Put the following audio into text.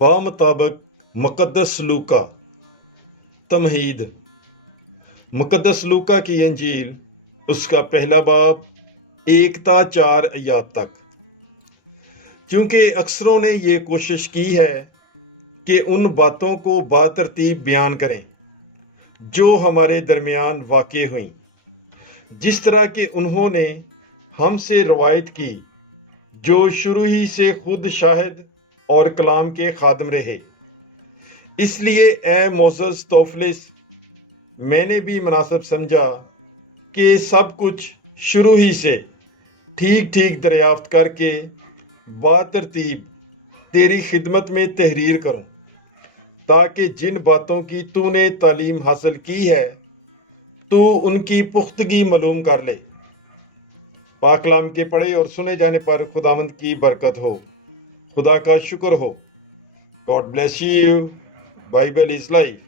बामुताबिक मुक़द्दस लूका। तमहीद। मुक़द्दस लूका की इंजील उसका पहला बाब 1 से 4 आयत तक। क्योंकि अक्सरों ने ये कोशिश की है कि उन बातों को बातरतीब बयान करें जो हमारे दरमियान वाक़े हुई, जिस तरह के उन्होंने हमसे रवायत की, जो शुरू ही से खुद शाहिद और कलाम के खादिम रहे। इसलिए ए मोसेस तौफलिस, मैंने भी मुनासिब समझा कि सब कुछ शुरू ही से ठीक ठीक दरियाफ्त करके बातरतीब तेरी खिदमत में तहरीर करूं, ताकि जिन बातों की तूने तालीम हासिल की है तू उनकी पुख्तगी मालूम कर ले। पाक कलाम के पढ़े और सुने जाने पर खुदावंद की बरकत हो, खुदा का शुक्र हो। God bless you. Bible is life.